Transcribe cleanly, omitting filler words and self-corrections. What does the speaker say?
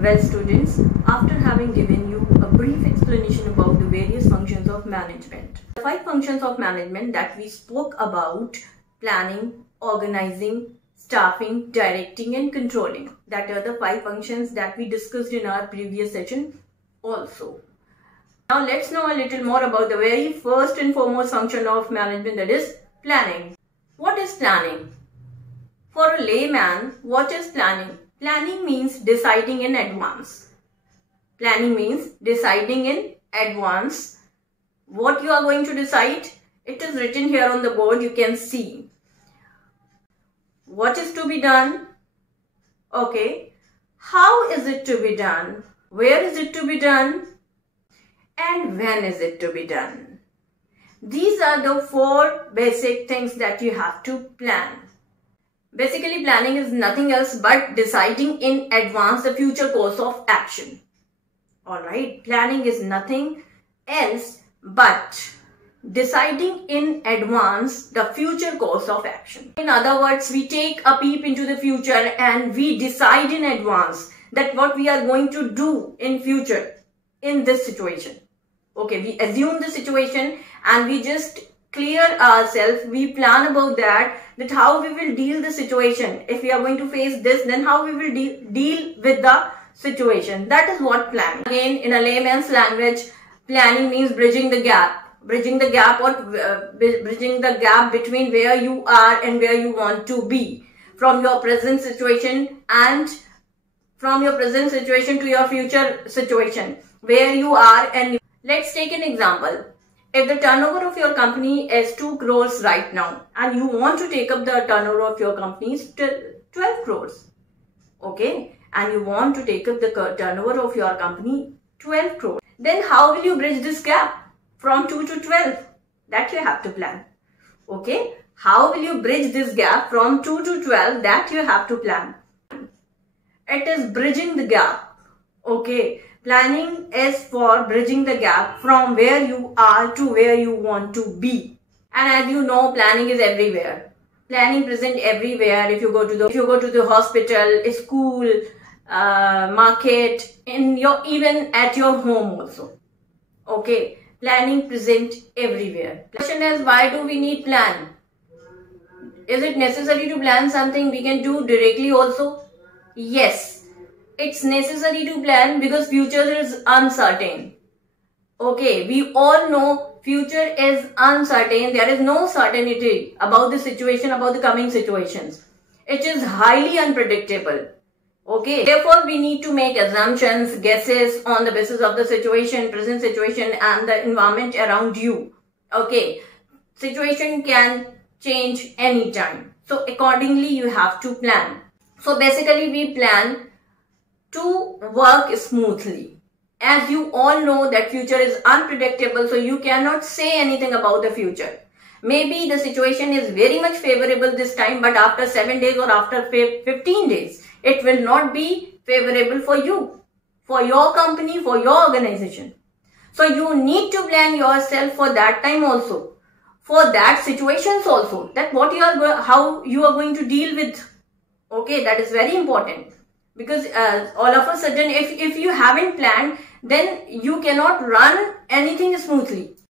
Well students, after having given you a brief explanation about the various functions of management, the 5 functions of management that we spoke about: planning, organizing, staffing, directing and controlling. That are the 5 functions that we discussed in our previous session also. Now let's know a little more about the very first and foremost function of management, that is planning. What is planning? For a layman, what is planning? Planning means deciding in advance. Planning means deciding in advance. What you are going to decide? It is written here on the board, you can see. What is to be done? Okay. How is it to be done? Where is it to be done? And when is it to be done? These are the 4 basic things that you have to plan. Basically, planning is nothing else but deciding in advance the future course of action. Alright, planning is nothing else but deciding in advance the future course of action. In other words, we take a peep into the future and we decide in advance that what we are going to do in future in this situation. Okay, we assume the situation and we just clear ourselves, we plan about that how we will deal the situation. If we are going to face this, then how we will deal with the situation. That is what planning. Again, in a layman's language, planning means bridging the gap. Bridging the gap between where you are and where you want to be. From your present situation and from your present situation to your future situation. Where you are and let's take an example. If the turnover of your company is 2 crores right now and you want to take up the turnover of your company is 12 crores. Okay. And you want to take up the turnover of your company 12 crores. Then how will you bridge this gap from 2 to 12? That you have to plan. Okay. How will you bridge this gap from 2 to 12? That you have to plan. It is bridging the gap. Okay. Planning is for bridging the gap from where you are to where you want to be. And as you know, planning is everywhere. Planning present everywhere. If you go to the hospital, school, market, even at your home also. Okay, planning present everywhere. Question is, why do we need plan? Is it necessary to plan something we can do directly also? Yes. It's necessary to plan because future is uncertain. Okay, we all know future is uncertain. There is no certainty about the situation, about the coming situations. It is highly unpredictable. Okay, therefore we need to make assumptions, guesses on the basis of the situation, present situation and the environment around you. Okay, situation can change anytime. So accordingly you have to plan. So basically we plan to work smoothly. As you all know that future is unpredictable, so you cannot say anything about the future. Maybe the situation is very much favorable this time, but after 7 days or after 15 days, it will not be favorable for you, for your company, for your organization. So you need to plan yourself for that time also, for that situations also, that how you are going to deal with. Okay, that is very important. Because all of a sudden, if you haven't planned, then you cannot run anything smoothly.